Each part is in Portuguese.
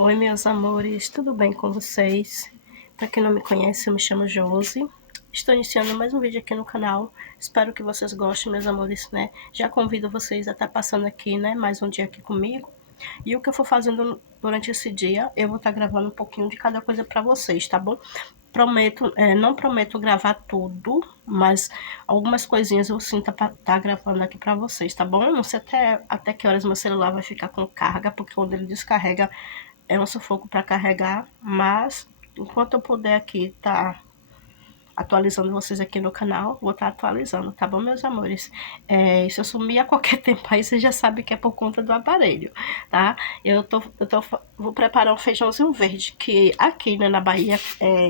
Oi, meus amores, tudo bem com vocês? Para quem não me conhece, eu me chamo Josi. Estou iniciando mais um vídeo aqui no canal. Espero que vocês gostem, meus amores, né? Já convido vocês a estar passando aqui, né? Mais um dia aqui comigo. E o que eu for fazendo durante esse dia, eu vou estar gravando um pouquinho de cada coisa para vocês, tá bom? Prometo, não prometo gravar tudo, mas algumas coisinhas eu sim tá gravando aqui para vocês, tá bom? Eu não sei até que horas meu celular vai ficar com carga, porque quando ele descarrega é um sufoco para carregar, mas enquanto eu puder aqui tá atualizando vocês aqui no canal, vou estar atualizando, tá bom, meus amores? Se eu sumir a qualquer tempo aí, você já sabe que é por conta do aparelho, tá? Vou preparar um feijãozinho verde, que aqui, né, na Bahia,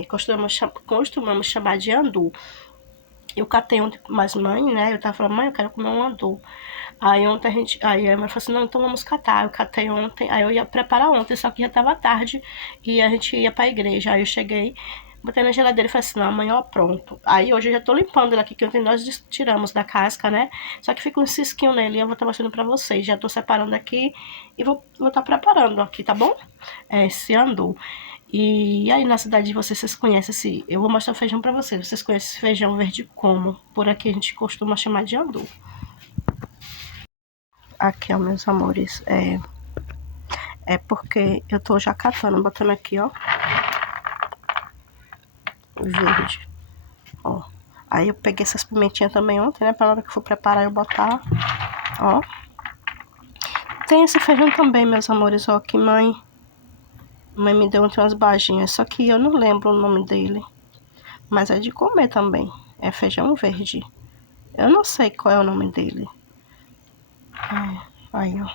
costumamos chamar de andu. Eu catei ontem, mas mãe, né, eu tava falando, mãe, eu quero comer um andu. Aí ontem aí a mãe falou assim, não, então vamos catar. Eu catei ontem, aí eu ia preparar ontem, só que já tava tarde e a gente ia pra igreja. Aí eu cheguei, botei na geladeira e falei assim, não, amanhã ó, pronto. Aí hoje eu já tô limpando ele aqui, que ontem nós tiramos da casca, né? Só que fica um cisquinho nele e eu vou estar mostrando pra vocês. Já tô separando aqui e vou tá preparando aqui, tá bom? Esse andu. E aí na cidade de vocês conhecem esse... Eu vou mostrar o feijão pra vocês. Vocês conhecem esse feijão verde como? Por aqui a gente costuma chamar de andu. Aqui, ó, meus amores, é porque eu tô já catando, botando aqui, ó, verde, ó. Aí eu peguei essas pimentinhas também ontem, né, pra hora que eu for preparar eu botar, ó. Tem esse feijão também, meus amores, ó, que mãe me deu ontem umas baginhas, só que eu não lembro o nome dele, mas é de comer também, é feijão verde. Eu não sei qual é o nome dele. Aí, ó.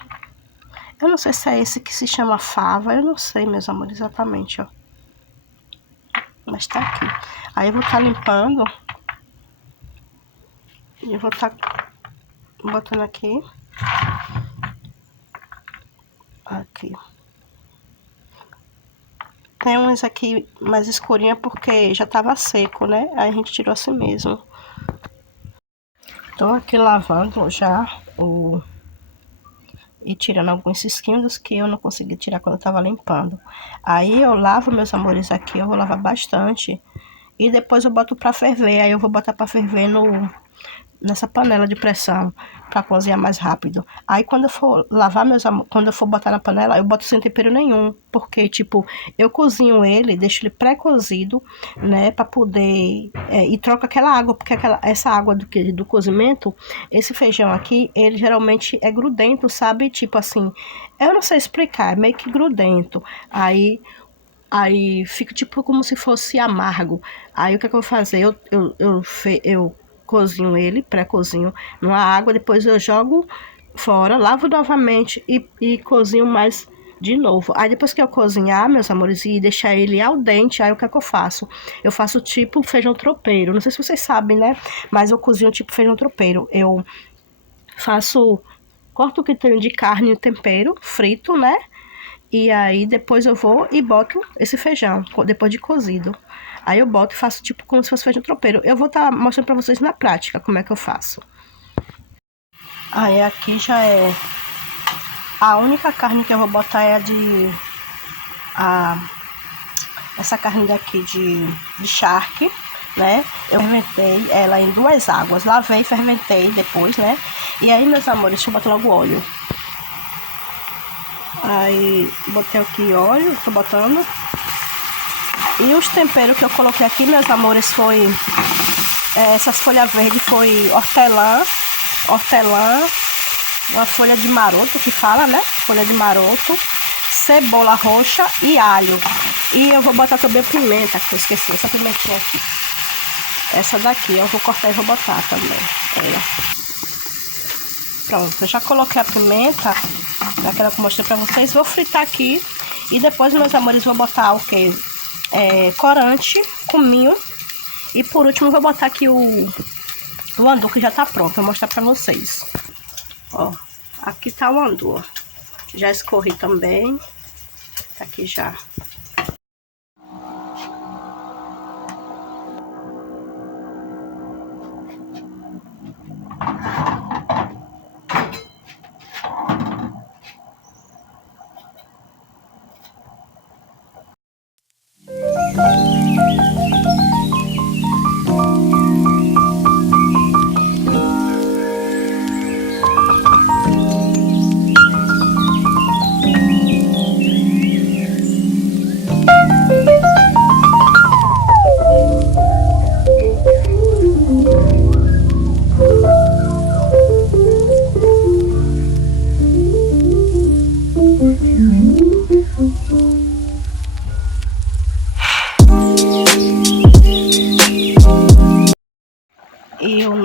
Eu não sei se é esse que se chama fava, eu não sei, meus amores, exatamente, ó. Mas tá aqui. Aí eu vou estar limpando. E eu vou estar botando aqui. Aqui. Tem uns aqui mais escurinha porque já tava seco, né? Aí a gente tirou assim mesmo. Tô aqui lavando já e tirando alguns cisquinhos que eu não consegui tirar quando eu tava limpando. Aí eu lavo, meus amores, aqui. Eu vou lavar bastante. E depois eu boto pra ferver. Aí eu vou botar pra ferver nessa panela de pressão para cozinhar mais rápido. Aí quando eu for lavar quando eu for botar na panela, eu boto sem tempero nenhum, porque tipo, eu cozinho ele, deixo ele pré-cozido, né, para poder e troco aquela água, porque essa água do cozimento, esse feijão aqui, ele geralmente é grudento, sabe? Tipo assim, eu não sei explicar, é meio que grudento. Aí fica tipo como se fosse amargo. Aí o que é que eu vou fazer? Eu cozinho ele, pré-cozinho numa água, depois eu jogo fora, lavo novamente e cozinho mais de novo. Aí depois que eu cozinhar, meus amores, e deixar ele al dente, aí o que é que eu faço? Eu faço tipo feijão tropeiro. Não sei se vocês sabem, né? Mas eu cozinho tipo feijão tropeiro. Eu faço, corto o que tenho de carne e tempero, frito, né? E aí depois eu vou e boto esse feijão, depois de cozido. Aí eu boto e faço tipo como se fosse feijão tropeiro. Eu vou estar mostrando pra vocês na prática como é que eu faço. Aí aqui já é... A única carne que eu vou botar é a de... Essa carne daqui de charque, né? Eu fermentei ela em 2 águas. Lavei e fermentei depois, né? E aí, meus amores, deixa eu botar logo óleo. Aí botei aqui óleo, tô botando. E os temperos que eu coloquei aqui, meus amores, foi... essas folhas verdes foi hortelã, uma folha de maroto que fala, né? Folha de maroto, cebola roxa e alho. E eu vou botar também pimenta, que eu esqueci, essa pimentinha aqui. Essa daqui eu vou cortar e vou botar também. Pronto, eu já coloquei a pimenta, daquela que eu mostrei pra vocês. Vou fritar aqui e depois, meus amores, vou botar o que? Corante, cominho. E por último, vou botar aqui o andu que já tá pronto. Vou mostrar pra vocês. Ó, aqui tá o andu. Já escorri também. Tá aqui já.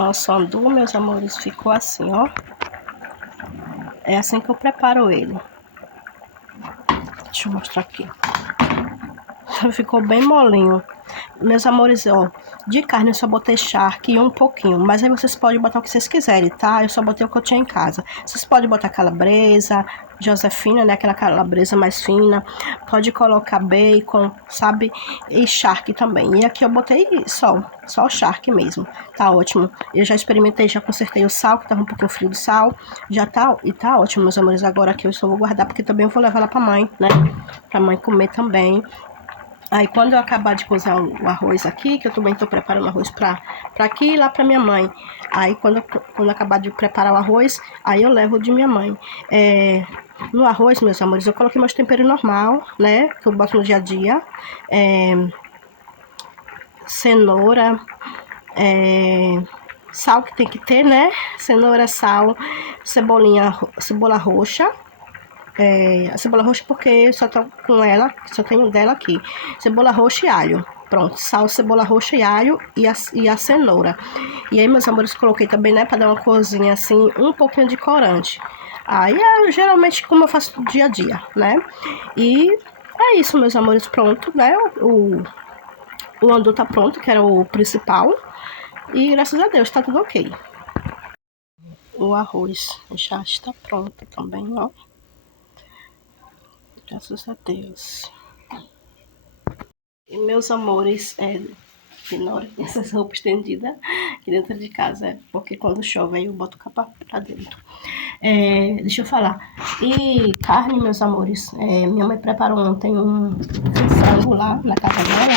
nosso andu, meus amores, ficou assim, ó. É assim que eu preparo ele. Deixa eu mostrar aqui. Ficou bem molinho. Meus amores, ó, de carne eu só botei charque e um pouquinho, mas aí vocês podem botar o que vocês quiserem, tá? Eu só botei o que eu tinha em casa. Vocês podem botar calabresa, Josefina, né? Aquela calabresa mais fina. Pode colocar bacon, sabe? E charque também. E aqui eu botei só o charque mesmo. Tá ótimo. Eu já experimentei, já consertei o sal, que tava um pouquinho frio do sal. Já tá, e tá ótimo, meus amores. Agora aqui eu só vou guardar, porque também eu vou levar ela pra mãe, né? Pra mãe comer também. Aí quando eu acabar de cozinhar o arroz aqui, que eu também tô preparando arroz pra aqui e lá pra minha mãe. Aí quando eu acabar de preparar o arroz, aí eu levo de minha mãe. No arroz, meus amores, eu coloquei meus temperos normal, né? Que eu boto no dia a dia. Cenoura, sal que tem que ter, né? Cenoura, sal, cebola roxa. A cebola roxa porque eu só tô com ela, só tenho dela aqui. Cebola roxa e alho. Pronto, sal, cebola roxa e alho e a cenoura. E aí, meus amores, coloquei também, né, pra dar uma corzinha assim, um pouquinho de corante. Aí, geralmente, como eu faço dia a dia, né? E é isso, meus amores, pronto, né? O andu tá pronto, que era o principal. E graças a Deus, tá tudo ok. O arroz já está pronto também, ó. Graças a Deus. E meus amores, ignorem essas roupas estendidas aqui dentro de casa, porque quando chove aí eu boto o capa pra dentro. Deixa eu falar. E carne, meus amores, minha mãe preparou ontem um frango lá na casa dela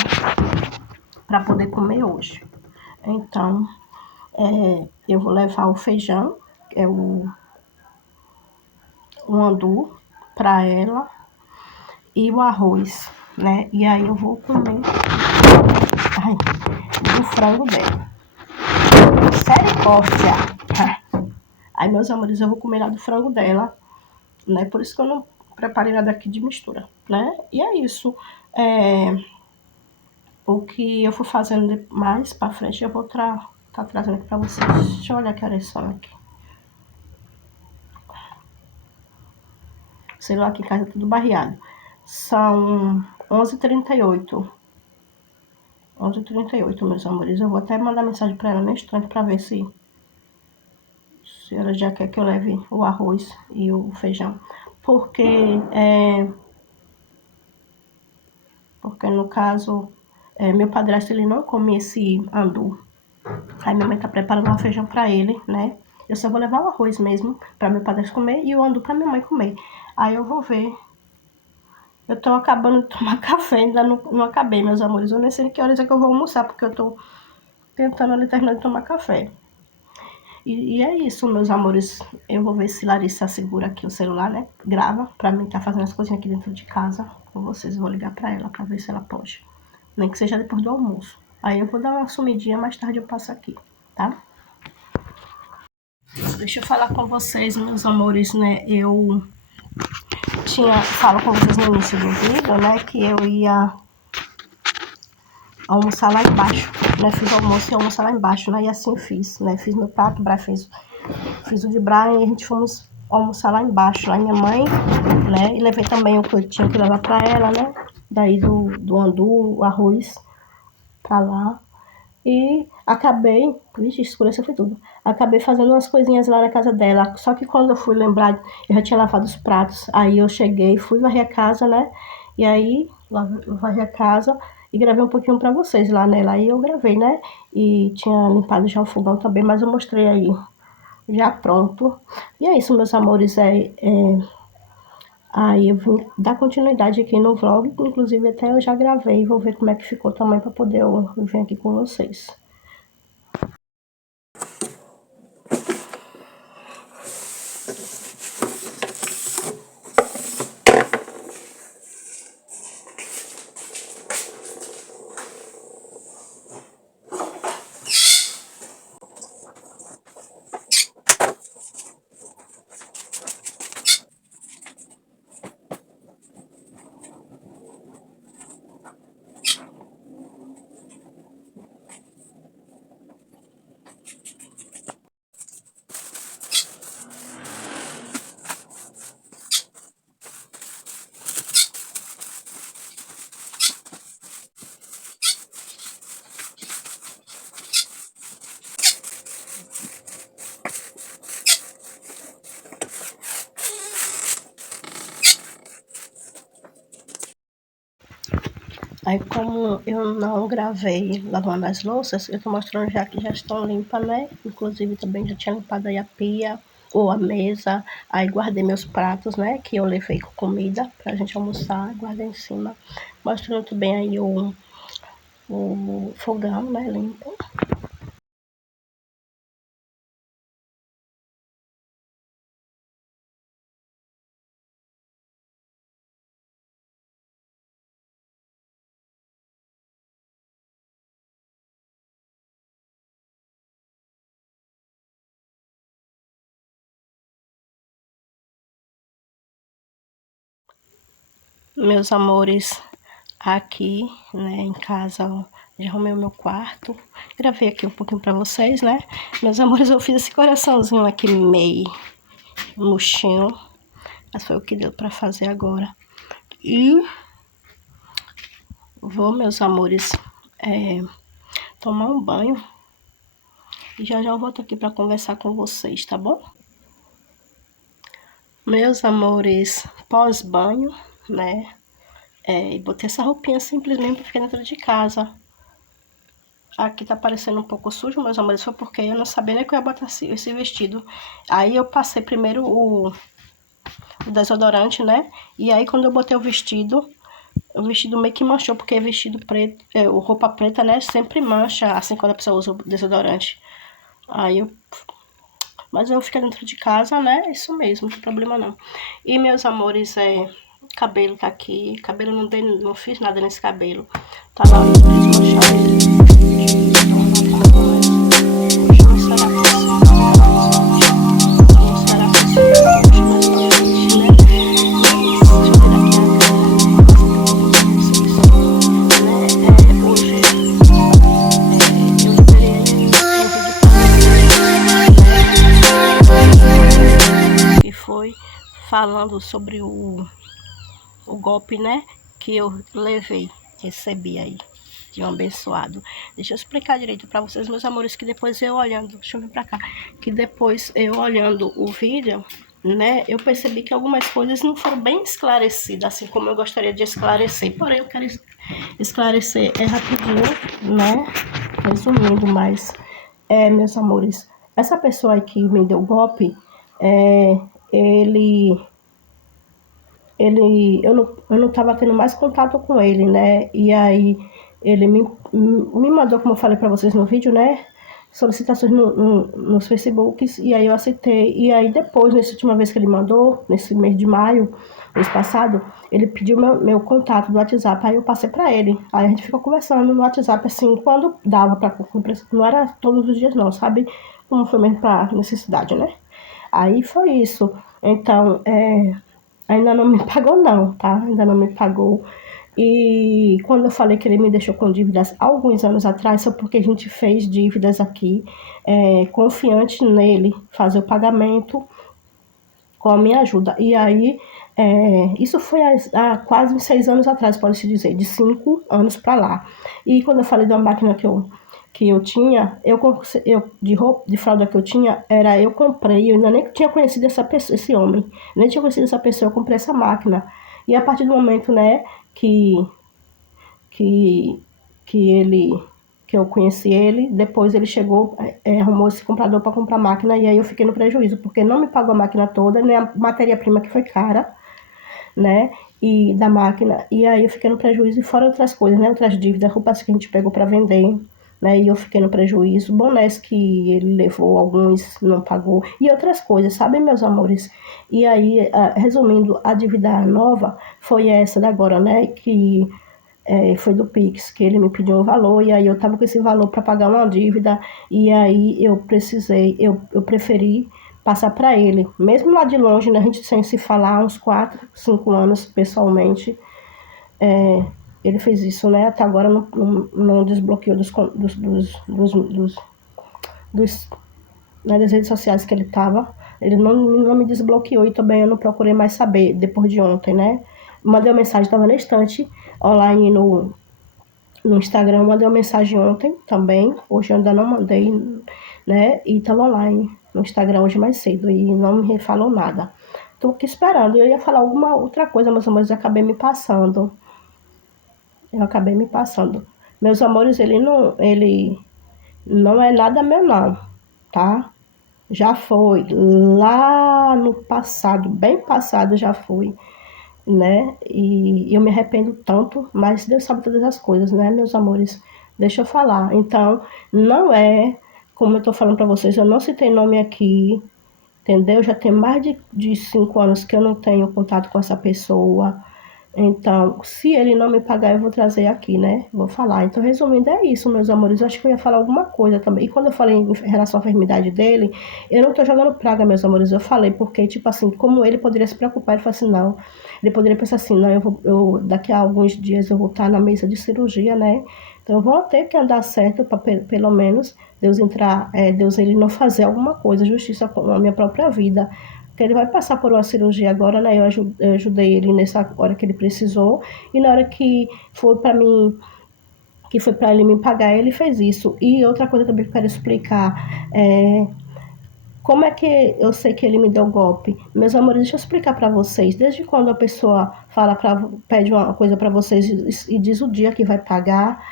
pra poder comer hoje. Então, eu vou levar o feijão, que é o andu, pra ela, e o arroz, né? E aí eu vou comer o frango dela. Misericórdia! Aí, meus amores, eu vou comer lá do frango dela, né? Por isso que eu não preparei nada aqui de mistura, né? E é isso. O que eu for fazendo mais pra frente, eu vou tá trazendo aqui pra vocês. Deixa eu olhar que horas são aqui. Sei lá, aqui em casa é tudo barreado. São 11h38. 11h38, meus amores. Eu vou até mandar mensagem pra ela no instante pra ver se ela já quer que eu leve o arroz e o feijão. Porque no caso, meu padrasto, ele não come esse andu. Aí minha mãe tá preparando um feijão pra ele, né? Eu só vou levar o arroz mesmo pra meu padrasto comer e o andu pra minha mãe comer. Aí eu vou ver. Eu tô acabando de tomar café, ainda não acabei, meus amores. Eu nem sei que horas é que eu vou almoçar, porque eu tô tentando ali terminar de tomar café. E é isso, meus amores. Eu vou ver se Larissa segura aqui o celular, né? Grava pra mim tá fazendo as coisinhas aqui dentro de casa com vocês. Eu vou ligar pra ela pra ver se ela pode. Nem que seja depois do almoço. Aí eu vou dar uma sumidinha, mais tarde eu passo aqui, tá? Deixa eu falar com vocês, meus amores, né? Eu falo com vocês no início do vídeo, né? Que eu ia almoçar lá embaixo, né? Fiz o almoço e almoçar lá embaixo, né? E assim fiz, né? Fiz meu prato, fiz o de Brian e a gente fomos almoçar lá embaixo, lá minha mãe, né? E levei também o que eu tinha que levar pra ela, né? Daí do andu, o arroz pra lá. E acabei, vixe, escureceu foi tudo. Acabei fazendo umas coisinhas lá na casa dela. Só que quando eu fui lembrar, eu já tinha lavado os pratos. Aí eu cheguei, fui varrer a casa, né? E aí, eu varri a casa e gravei um pouquinho pra vocês lá, né? Lá e eu gravei, né? E tinha limpado já o fogão também, mas eu mostrei aí, já pronto. E é isso, meus amores. Aí eu vou dar continuidade aqui no vlog, inclusive até eu já gravei. Vou ver como é que ficou também pra poder eu vir aqui com vocês. Aí, como eu não gravei lavando as louças, eu tô mostrando já que já estão limpas, né? Inclusive, também já tinha limpado aí a pia ou a mesa. Aí, guardei meus pratos, né? Que eu levei com comida pra gente almoçar. Guardei em cima. Mostrando também aí o fogão, né? Limpo. Meus amores, aqui, né, em casa, ó, já arrumei o meu quarto. Gravei aqui um pouquinho pra vocês, né? Meus amores, eu fiz esse coraçãozinho aqui meio murchinho, mas foi o que deu pra fazer agora. E vou, meus amores, tomar um banho. E já já eu volto aqui pra conversar com vocês, tá bom? Meus amores, pós-banho, né? E botei essa roupinha simplesmente pra ficar dentro de casa. Aqui tá parecendo um pouco sujo, meus amores, foi porque eu não sabia nem que eu ia botar esse vestido. Aí eu passei primeiro o desodorante, né? E aí quando eu botei o vestido meio que manchou, porque vestido preto, roupa preta, né? Sempre mancha, assim, quando a pessoa usa o desodorante. Aí eu... Mas eu fiquei dentro de casa, né? Isso mesmo, não tem problema não. E meus amores, cabelo tá aqui. Cabelo não fiz nada nesse cabelo. Tá lá desmanchado. Que foi falando sobre o golpe, né, que eu levei, recebi aí, de um abençoado. Deixa eu explicar direito para vocês, meus amores, que depois eu olhando, deixa eu vir para cá, que depois eu olhando o vídeo, né, eu percebi que algumas coisas não foram bem esclarecidas, assim como eu gostaria de esclarecer, porém eu quero esclarecer rapidinho, né, resumindo, mas, meus amores, essa pessoa aí que me deu o golpe, ele eu não estava tendo mais contato com ele, né? E aí ele me mandou, como eu falei para vocês no vídeo, né? Solicitações nos Facebooks, e aí eu aceitei. E aí depois, nessa última vez que ele mandou, nesse mês de maio, mês passado, ele pediu meu contato do WhatsApp, aí eu passei para ele. Aí a gente ficou conversando no WhatsApp, assim, quando dava para... Não era todos os dias não, sabe? Como foi mesmo para necessidade, né? Aí foi isso. Então, ainda não me pagou não, tá? Ainda não me pagou. E quando eu falei que ele me deixou com dívidas alguns anos atrás, foi porque a gente fez dívidas aqui, confiante nele, fazer o pagamento com a minha ajuda. E aí, isso foi há quase 6 anos atrás, pode-se dizer, de 5 anos para lá. E quando eu falei de uma máquina que eu tinha, de roupa, de fralda que eu tinha, eu comprei, eu ainda nem tinha conhecido essa pessoa, esse homem, nem tinha conhecido essa pessoa, eu comprei essa máquina. E a partir do momento, né, que, que ele que eu conheci ele, depois ele chegou, arrumou esse comprador para comprar máquina e aí eu fiquei no prejuízo, porque não me pagou a máquina toda, nem a matéria-prima que foi cara, né? E da máquina, e aí eu fiquei no prejuízo e fora outras coisas, né? Outras dívidas, roupas que a gente pegou para vender, né? E eu fiquei no prejuízo, bonés que ele levou, alguns não pagou, e outras coisas, sabe, meus amores? E aí, resumindo, a dívida nova foi essa da agora, né? Que foi do Pix, que ele me pediu um valor, e aí eu tava com esse valor para pagar uma dívida, e aí eu preferi passar para ele, mesmo lá de longe, né, a gente sem se falar, uns 4, 5 anos pessoalmente, ele fez isso, né, até agora não desbloqueou dos, né, das redes sociais que ele tava, ele não me desbloqueou e também eu não procurei mais saber, depois de ontem, né, mandei uma mensagem, estava na estante, online no Instagram, mandei uma mensagem ontem também, hoje eu ainda não mandei, né? E tava online no Instagram hoje mais cedo e não me falou nada. Tô aqui esperando, eu ia falar alguma outra coisa, mas acabei me passando. Eu acabei me passando. Meus amores, ele não é nada meu não, tá? Já foi lá no passado, bem passado já fui, né? E eu me arrependo tanto, mas Deus sabe todas as coisas, né, meus amores? Deixa eu falar. Então, não é, como eu tô falando para vocês, eu não citei nome aqui, entendeu? Já tem mais de 5 anos que eu não tenho contato com essa pessoa. Então, se ele não me pagar, eu vou trazer aqui, né? Vou falar. Então, resumindo, é isso, meus amores. Eu acho que eu ia falar alguma coisa também. E quando eu falei em relação à enfermidade dele, eu não tô jogando praga, meus amores. Eu falei porque, tipo assim, como ele poderia se preocupar, ele falou assim, não. Ele poderia pensar assim, não, daqui a alguns dias eu vou estar na mesa de cirurgia, né? Então, eu vou ter que andar certo para pelo menos Deus entrar, Deus ele não fazer alguma coisa, justiça com a minha própria vida. Porque ele vai passar por uma cirurgia agora, né? Eu ajudei ele nessa hora que ele precisou. E na hora que foi para mim, que foi para ele me pagar, ele fez isso. E outra coisa também que eu quero explicar como é que eu sei que ele me deu golpe? Meus amores, deixa eu explicar para vocês. Desde quando a pessoa pede uma coisa para vocês e diz o dia que vai pagar,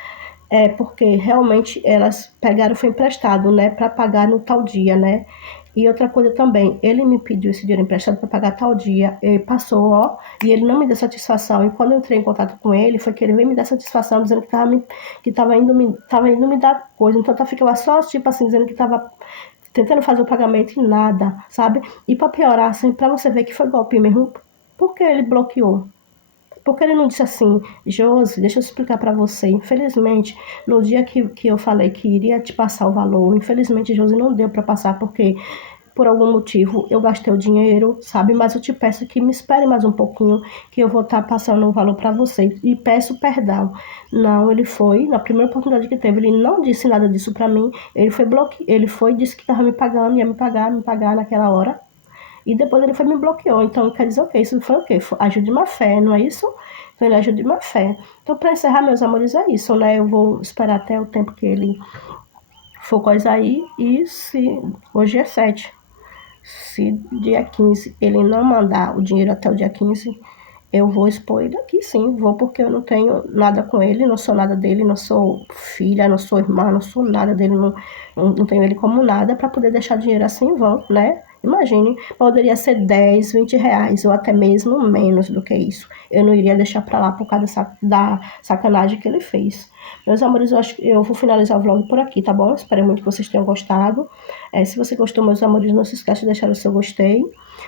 é porque realmente elas pegaram foi emprestado, né, para pagar no tal dia, né? E outra coisa também, ele me pediu esse dinheiro emprestado para pagar tal dia, e passou, ó, e ele não me deu satisfação. E quando eu entrei em contato com ele, foi que ele veio me dar satisfação, dizendo que tava indo me dar coisa. Então tá ficava só tipo assim, dizendo que tava tentando fazer o pagamento e nada, sabe? E para piorar, assim, para você ver que foi golpe mesmo, por que ele bloqueou? Porque ele não disse assim, Josi, deixa eu explicar para você. Infelizmente, no dia que eu falei que iria te passar o valor, infelizmente, Josi, não deu para passar, porque por algum motivo eu gastei o dinheiro, sabe? Mas eu te peço que me espere mais um pouquinho, que eu vou estar passando o valor para você. E peço perdão. Não, ele foi, na primeira oportunidade que teve, ele não disse nada disso para mim. Ele foi, disse que estava me pagando, ia me pagar naquela hora. E depois ele foi me bloqueou. Então, quer dizer o quê? Isso foi o quê? Foi ajuda de má fé, não é isso? Então, ele ajuda de má fé. Então, para encerrar, meus amores, é isso, né? Eu vou esperar até o tempo que ele for coisa aí. E se hoje é 7, se dia 15 ele não mandar o dinheiro até o dia 15, eu vou expor ele aqui, sim. Vou porque eu não tenho nada com ele, não sou nada dele, não sou filha, não sou irmã, não sou nada dele, não tenho ele como nada para poder deixar dinheiro assim em vão, né? Imagine, poderia ser 10, 20 reais ou até mesmo menos do que isso. Eu não iria deixar para lá por causa da sacanagem que ele fez. Meus amores, eu acho que eu vou finalizar o vlog por aqui, tá bom? Espero muito que vocês tenham gostado. Se você gostou, meus amores, não se esqueça de deixar o seu gostei.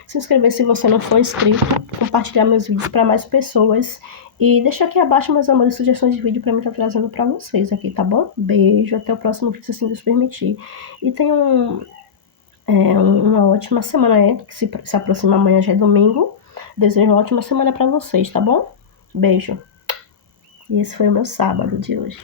Se inscrever se você não for inscrito, compartilhar meus vídeos para mais pessoas e deixa aqui abaixo, meus amores, sugestões de vídeo para mim estar trazendo para vocês aqui, tá bom? Beijo, até o próximo vídeo, se assim Deus permitir. E tenham uma ótima semana, que se aproxima, amanhã já é domingo. Desejo uma ótima semana para vocês, tá bom? Beijo. E esse foi o meu sábado de hoje.